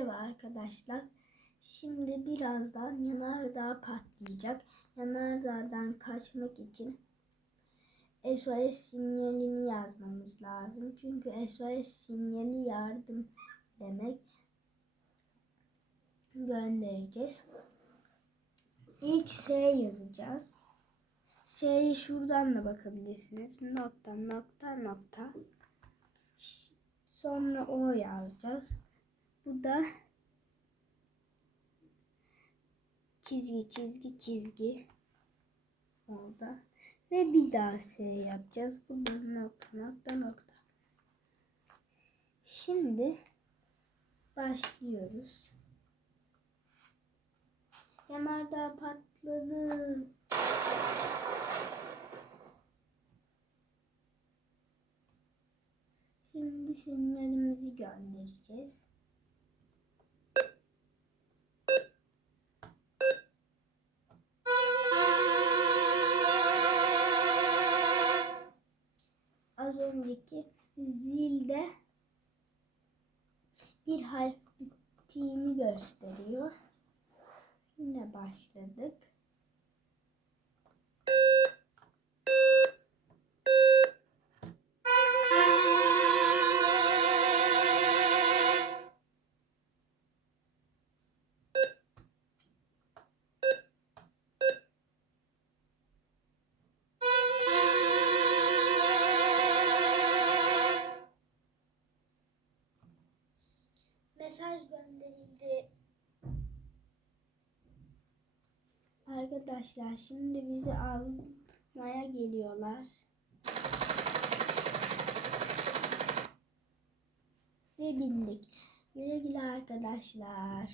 Merhaba arkadaşlar. Şimdi birazdan yanardağ patlayacak. Yanardağdan kaçmak için SOS sinyalini yazmamız lazım. Çünkü SOS sinyali yardım demek. Göndereceğiz. İlk S yazacağız. S'ye şuradan da bakabilirsiniz. Nokta nokta nokta. Sonra O yazacağız. Bu da çizgi çizgi çizgi orada ve bir daha S yapacağız. Bu da nokta nokta nokta. Şimdi başlıyoruz. Yanardağ patladı. Şimdi sinyalimizi göndereceğiz. Az önceki zilde bir harf bittiğini gösteriyor. Yine başladık. Mesaj gönderildi. Arkadaşlar şimdi bizi almaya geliyorlar. Ve bindik. Güle güle arkadaşlar.